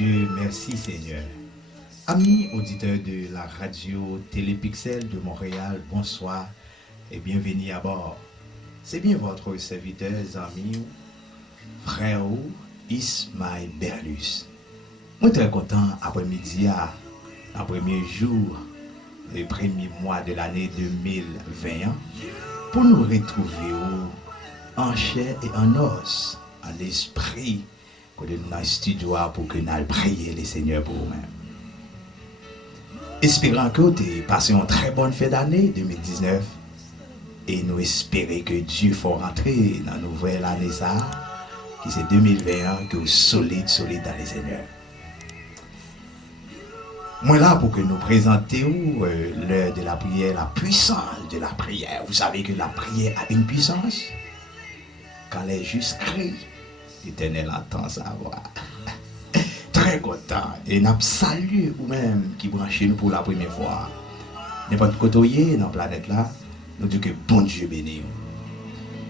Dieu, merci Seigneur. Amis auditeurs de la radio Télépixel de Montréal, bonsoir et bienvenue à bord. C'est bien votre serviteur, ami, frère Ismaël Berlus. Je suis très content après-midi, le premier jour, le premier mois de l'année 2021, pour nous retrouver en chair et en os, en esprit, que nous dans le studio pour que nous prier les Seigneurs pour nous-mêmes. Espérons que vous avez passé une très bonne fin d'année 2019 et nous espérons que Dieu faut rentrer dans la nouvelle année ça, qui c'est 2021, que vous solide dans les Seigneurs. Moi là pour que nous présentions l'heure de la prière, la puissance de la prière. Vous savez que la prière a une puissance. Quand les justes crient, l'Éternel entend sa voix. Très content. Et nous saluons vous-même qui branchez nous pour la première fois. N'importe côté dans la planète là, nous disons que bon Dieu bénit.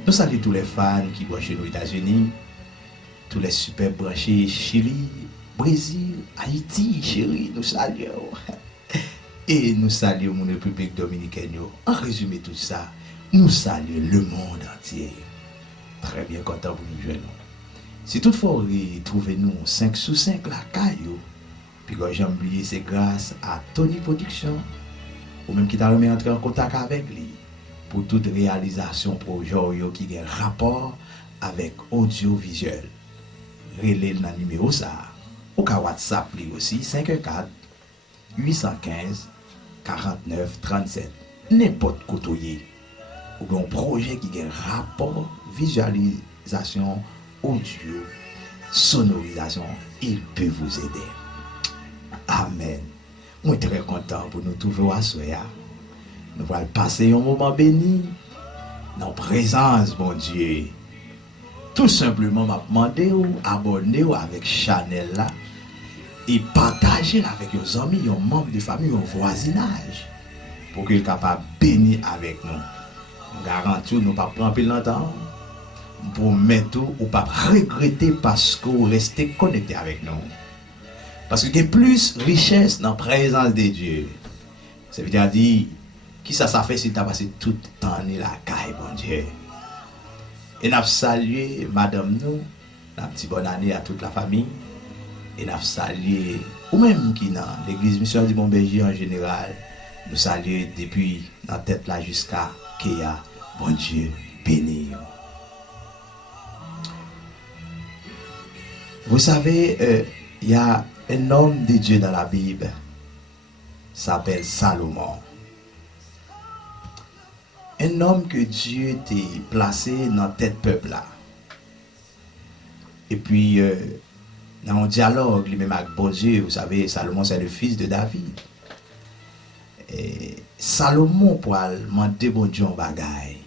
Nous saluons tous les fans qui branchent nous aux États-Unis, tous les super branchés Chili, Brésil, Haïti, chérie, nous saluons. Et nous saluons mon République dominicaine. En résumé tout ça, nous saluons le monde entier. Très bien content pour nous joindre. Si toutefois vous trouvez nous 5 sous 5 la caillou, puis quand j'ai oublié c'est grâce à Tony Production, ou même qui t'a remis entrer en contact avec lui pour toute réalisation projet qui a un rapport avec audiovisuel. Relais dans le numéro ça. Ou qu'à WhatsApp lui aussi 54 815 49 37. N'importe côté ou un projet qui a un rapport visualisation audio sonorisation, il peut vous aider. Amen. Moi très content pour nous trouver à soya. Nous allons passer un moment béni dans la présence mon Dieu. Tout simplement m'a demandé ou abonner avec Chanel là et partager avec vos amis, vos membres de famille, vos voisinage pour qu'ils soient capables de bénir avec nous. Nous garantissons nous pas prendre plus longtemps pour mettre ou pas regretter parce que vous restez connecté avec nous. Parce qu'il y a plus richesse dans la présence de Dieu. Ça veut dire qui ça fait si tu as passé tout le temps dans la caille, bon Dieu. Et nous salué madame nous, la petite bonne année à toute la famille. Et nous salué, ou même qui dans l'église Mission du Bon Berger en général, nous saluons depuis la tête là jusqu'à Kéa, bon Dieu, béni. Vous savez, il y a un homme de Dieu dans la Bible, s'appelle Salomon. Un homme que Dieu t'a placé dans la tête peuple là. Et puis, dans un dialogue, lui-même avec bon Dieu, vous savez, Salomon c'est le fils de David. Et Salomon pour demander bon Dieu en bagaille.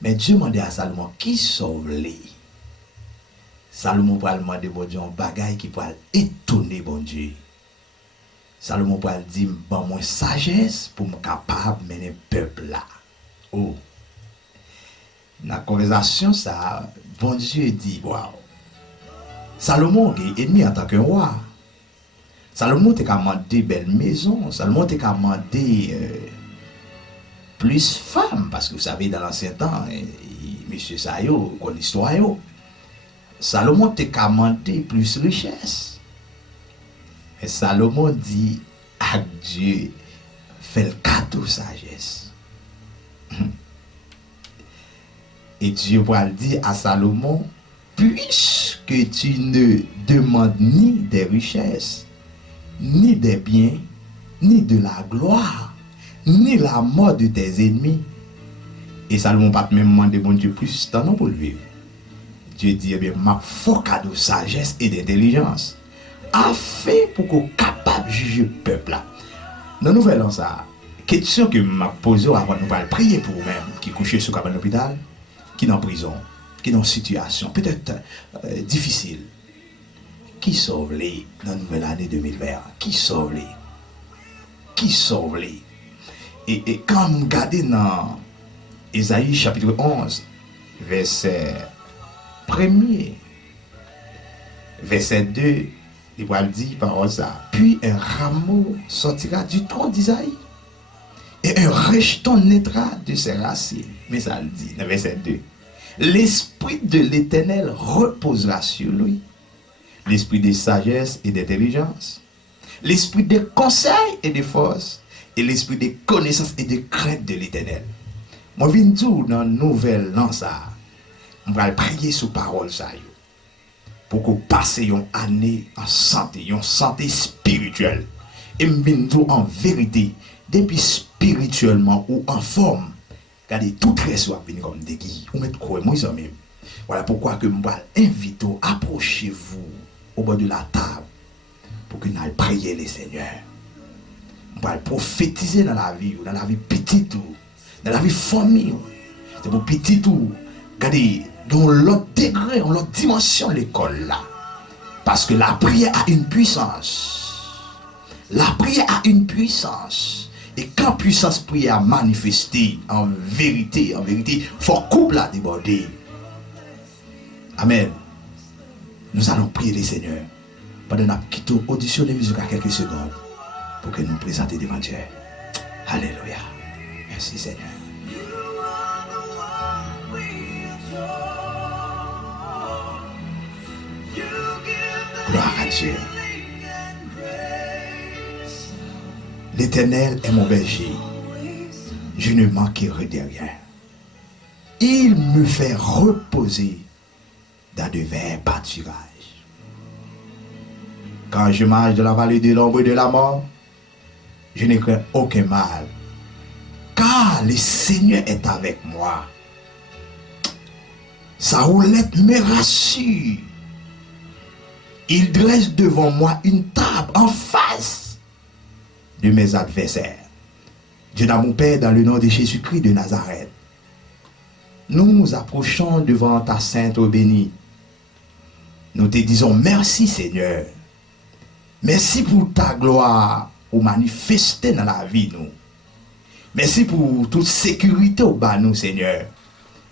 Mais Dieu demandait à Salomon qui sauve lui. Salomon pour demander bon Dieu en bagaille qui pour étonner bon Dieu. Salomon pour dire bon moi sagesse pour me capable mener le peuple là. Oh. Dans la conversation ça, bon Dieu dit waouh. Salomon est ennemi en tant que roi. Salomon t'a commandé belle maison, Salomon t'a commandé plus femmes parce que vous savez dans l'ancien temps monsieur Sayo connaît l'histoire yo. Salomon t'a commandé plus richesse. Et Salomon dit à Dieu fais le cadeau sagesse. Et Dieu va dire à Salomon puisque tu ne demandes ni des richesses, ni des biens, ni de la gloire, ni la mort de tes ennemis. Et Salomon pas même demander bon Dieu plus de temps pour le vivre. Dieu dit, eh bien, m'a faut cadeau sagesse et d'intelligence, afin pour qu'on capable de juger le peuple là. Dans la nouvelle ça, question que m'a posée avant de nous prier pour vous-même, qui couché sur cabane d'hôpital, qui est en prison, qui est dans une situation peut-être difficile. Qui sauve les dans la nouvelle année 2020? Qui sauve les? Qui sauve les? Et quand vous regardez dans Ésaïe chapitre 11, verset 1er, verset 2 il va le dire par ça. Puis un rameau sortira du tronc d'Isaïe. Et un rejeton naîtra de ses racines. Mais ça le dit, dans verset 2. L'esprit de l'Éternel reposera sur lui. L'esprit de sagesse et d'intelligence. L'esprit de conseil et de force. Et l'esprit de connaissance et de crainte de l'Éternel. Moi, je viens de dire dans la nouvelle, dans ça, on va prier sous parole ça. Pour que vous passiez une année en santé spirituelle. Et je viens de dire en vérité, depuis spirituellement ou en forme, regardez, tout très soit venir comme des guilles. Vous mettez quoi, moi, ça même. Voilà pourquoi que je vais inviter, approchez-vous au bord de la table pour que nous allions prier les seigneurs. Je vais prophétiser dans la vie petite, dans la vie famille. C'est pour petit tout. Regardez, dans l'autre degré, dans l'autre dimension, l'école là. Parce que la prière a une puissance. La prière a une puissance. Et quand puissance prière manifestée en vérité, il faut couple à déborder. Amen. Nous allons prier les seigneurs. Pendant que nous quittons audition de musique à quelques secondes pour que nous présenter devant Dieu. Alléluia. Merci Seigneur. Gloire à Dieu. L'Éternel est mon berger. Je ne manquerai de rien. Il me fait reposer dans de verts pâturages. Quand je marche dans la vallée de l'ombre et de la mort, je ne crains aucun mal. Car le Seigneur est avec moi. Sa houlette me rassure. Il dresse devant moi une table en face de mes adversaires. Dieu mon Père, dans le nom de Jésus-Christ de Nazareth, nous nous approchons devant ta sainte eau bénie. Nous te disons merci Seigneur. Merci pour ta gloire pour manifester dans la vie nous. Merci pour toute sécurité au bas nous Seigneur.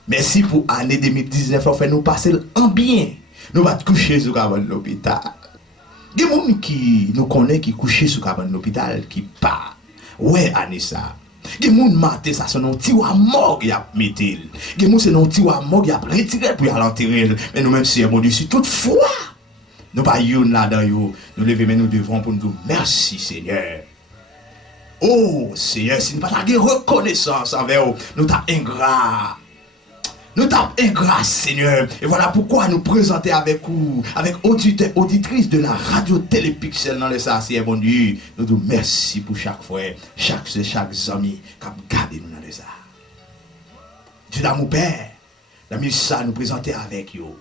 Merci pour l'année 2019 on fait nous passer en bien. Nous va coucher sur l'hôpital. Il y a des gens qui nous connaissent qui couchent sur l'hôpital qui part. Ouais, Anissa. Il y a des gens qui matent ça, c'est un petit ou à mort qui a mis. Il y a des gens qui sont un petit ou à mort qui a retiré pour y aller enterrer. Mais nous-mêmes, c'est mon Dieu, toutefois, nous pas youn là-dedans, nous levons mais nous devons pour nous dire merci Seigneur. Oh Seigneur, si nous pas la reconnaissance envers vous, nous t'as ingrat. Nous t'avons grâce, Seigneur. Et voilà pourquoi nous présenter avec vous, avec auditrice de la radio Télépixel dans le Sarcier, bon Dieu. Nous disons merci pour chaque frère, chaque ami qui a gardé nous dans le Sarcier. Dieu d'amour Père, la mise ça nous présenter avec vous.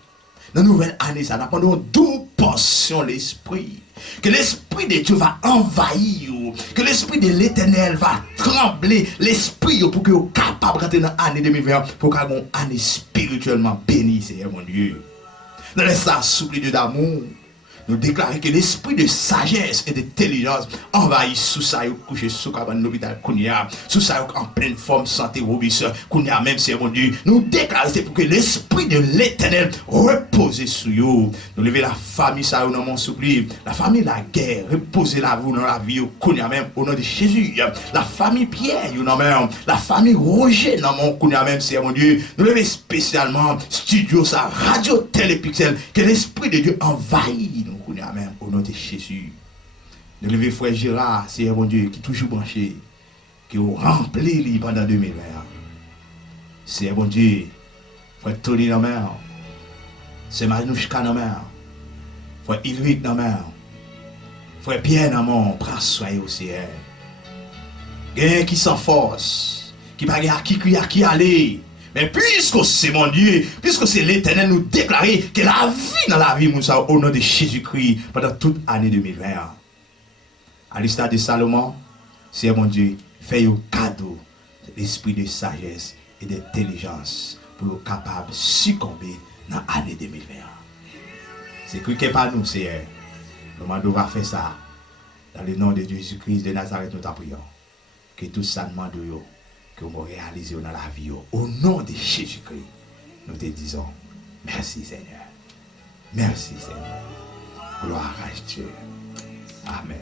Dans la nouvelle année, ça nous prend 12 portions l'esprit. Que l'esprit de Dieu va envahir. Que l'esprit de l'Éternel va trembler. L'esprit pour que vous soyez capable de rentrer dans l'année 2020. Pour que vous ayez une année spirituellement bénie, Seigneur mon Dieu. Dans l'espace souple Dieu d'amour, nous déclarons que l'esprit de sagesse et d'intelligence envahit sous ça, couché sous l'hôpital Kounia, sous ça en pleine forme, santé, robuste, Kounia même, c'est mon Dieu. Nous déclarons c'est pour que l'esprit de l'Éternel repose sur vous. Nous levons la famille, ça, au nom de mon souple, la famille, la guerre, reposez la vous dans la vie, Kounia même, au nom de Jésus. La famille Pierre, au nom même, la famille Roger, dans mon Kounia même, c'est mon Dieu. Nous levons spécialement studio, ça, radio Télépixel, que l'esprit de Dieu envahit nous. Amen, au nom de Jésus. Nous levons frère Gérard, c'est mon Dieu, qui est toujours branché, qui a rempli pendant 2020. C'est mon Dieu, frère Tony dans la main, c'est Manouchka dans la main, frère Ilric dans la main, frère Pierre dans la main, prends soin au ciel. Quelqu'un qui s'en force, qui ne peut pas qui aller. Mais puisque c'est mon Dieu, puisque c'est l'Éternel, nous déclarer que la vie dans la vie, Moussa, au nom de Jésus-Christ, pendant toute l'année 2020. À l'histoire de Salomon, c'est mon Dieu, fait un cadeau de l'esprit de sagesse et d'intelligence pour être capable de succomber dans l'année 2020. C'est que pas nous, Seigneur. Nous devons faire ça. Dans le nom de Jésus-Christ de Nazareth, nous t'en que tout ça demande de vous. Que vous réalisez dans la vie. Au nom de Jésus-Christ, nous te disons merci Seigneur. Merci Seigneur. Gloire à Dieu. Amen.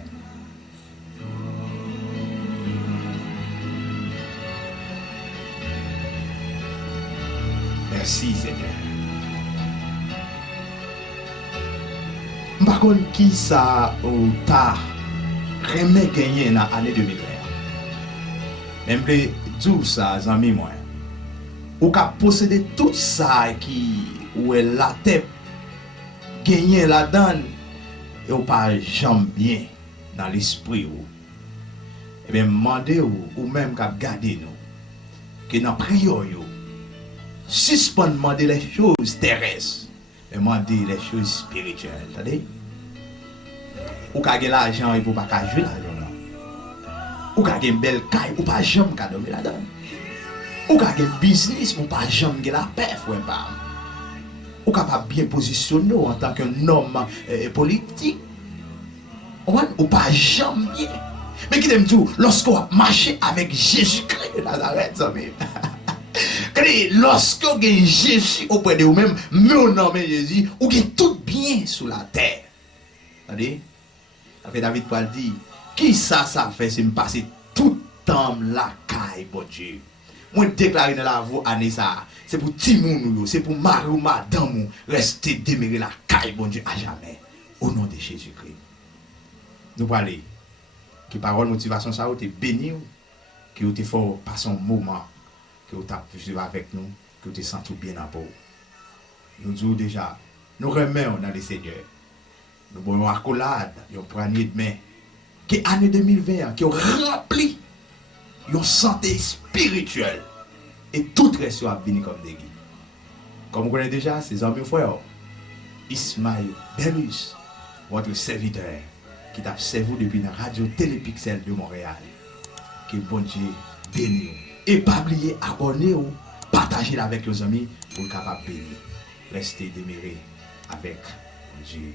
Merci Seigneur. Par contre, qui ça ou ta remet gagner dans l'année 2020? Même les 12 ça, amis moi. Ou qu'a posséder tout ça qui ou est la tête gagner là-dedans et ou pas jamais bien dans l'esprit ou. Et bien demander ou même qu'a garder nous que dans prière yo suspendre demander les choses terrestres mais demander les choses spirituelles, attendez? Ou qu'a gagner l'argent et pour pas qu'a jouer l'argent. Ou qu'a gagner une belle caille ou pas jamais qu'a dormir là-dedans. Ou qu'a gagner business ou pas jamais gagner la paix frère pas. Ou capable bien positionner en tant qu'un homme politique. Ou pas jamais bien. Mais qui t'aime tout, lorsqu'on a marché avec Jésus-Christ de Nazareth, lorsque vous avez Jésus auprès de vous-même, mais au nom de Jésus, vous avez tout bien sur la terre. Attendez? Après David Paul dit, qui ça fait, c'est me passer tout temps la caille, bon Dieu. Moi, déclarer dans la voix année ça, c'est pour Timoun, c'est pour Marie ou Madame, rester demeurer la caille, bon Dieu, à jamais. Au nom de Jésus-Christ. Nous parlons. Qui parole motivation ça vous béni qui vous fort passer un moment que vous t'a vivre avec nous que vous sent tout bien en peau. Nous disons déjà nous remettons dans le Seigneur. Nous voulons accolade, une poignée de main qui année 2020 qui rempli une santé spirituelle et tout reste à venir comme des guides. Comme vous connaissez déjà ces amis frères Ismaël Belus, votre serviteur qui t'a servi depuis la radio Télépixel de Montréal. Que bon Dieu bénisse. Et pas oublier abonner-vous, partager avec vos amis pour être capable de bénir. Restez demeurés avec Dieu.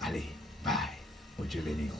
Allez, bye. Bon Dieu bénisse.